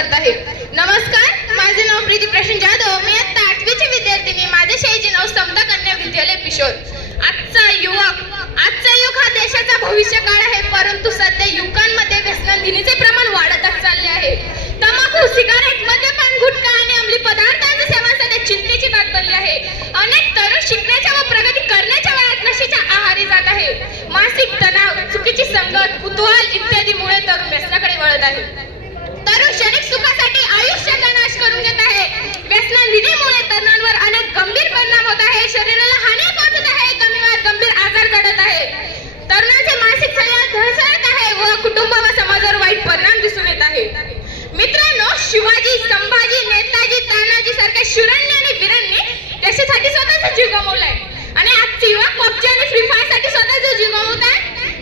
करत आहे. नमस्कार माझे नाव प्रीती प्रश्न जाधव. मी आता आठवीचे विद्यार्थी मी माझे शाळेचे नाव समता कन्या विद्यालय पिशोर आजचा युवक आजचा युग हा देशाचा भविष्य काळ आहे परंतु शूरांनी आणि वीरांनी त्याच्यासाठी स्वतःचा जीव गमावलाय. आणि आजचे युवक पबजी आणि फ्री फायरसाठी स्वतःचा जीव गमावत आहे.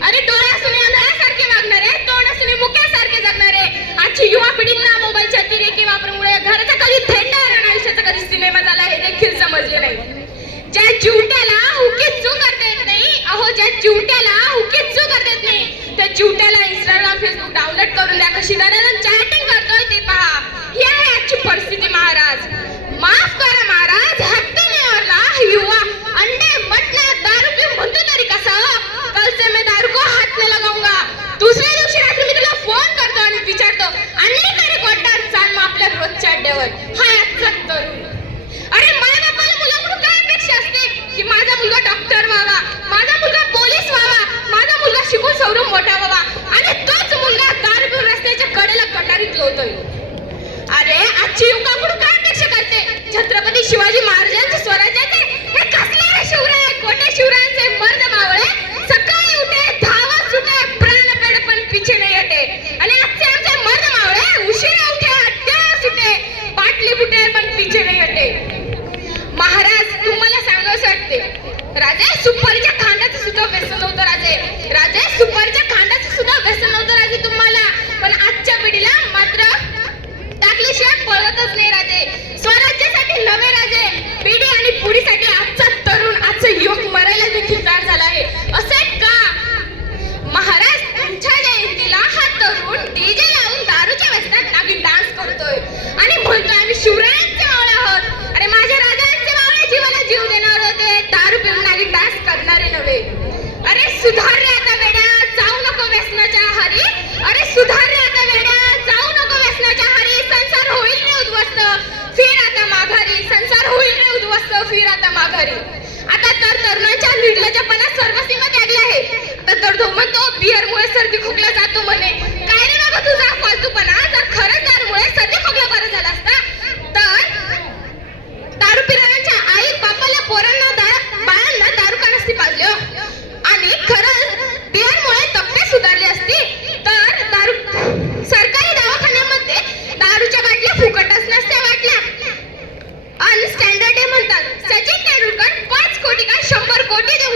अरे डोळे असून अंधारासारखे आहे तोंड असून मुक्यासारखे जगणार. आहे आजची युवा पिढींना मोबाईलच्या अतिरेकी वापरामुळे घराचा कधी थेटर आणि आयुष्याचा कधी सिनेमा झाला हे देखील समजले नाही. ज्या चिवट्याला उकीच चू करता येत नाही अहो ज्या चिवट्याला उकीच चू करता येत नाही त्या चिवट्याला इंस्टाग्राम फेसबुक डाउनलोड करून द्या. कशी दररोज चॅटिंग करतोय ते पहा. ही आहे आजची परिस्थिती महाराज. माफ करा महाराज हट्ट मेवरला युवा अंडे मटण दारू पिऊन म्हणतो तरी कसा? कल से मैं दारू को हाथ में लगाऊंगा दुसऱ्या दिवशी रात्री मी तुला फोन करतो आणि विचारतो आणि का रे चाल मग आपल्या रोजच्या अड्ड्यावर हा आजचा तरुण. अरे माझ्या बापाला मुलाकडून काय अपेक्षा असते? की माझा मुलगा डॉक्टर व्हावा माझा मुलगा पोलीस व्हावा माझा मुलगा शिकून सवरून मोठा पिछे नाही हटे महाराज तुम्हाला सांगावं वाटते राजा सुपारीच्या अरे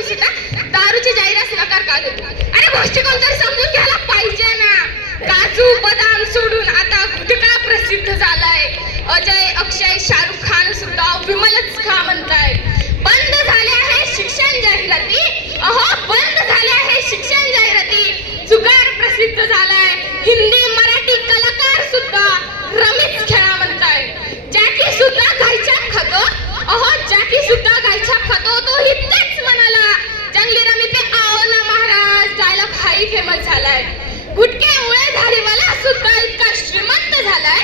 कोटी देऊन दारूची जाहिरात नकार का देतो अरे गोष्टी कोणतरी समजून घ्यायला पाहिजे ना. काजू बदाम सोडून आता गुटखा प्रसिद्ध झालाय? अजय अक्षय शाहरुख खान सुद्धा विमलच खा म्हणताय? बंद झाले आहे शिक्षण जाहिराती. अहो बंद झाले आहे शिक्षण जाहिराती. जुगार प्रसिद्ध झालाय. हिंदी सुद्धा इतका श्रीमंत झालाय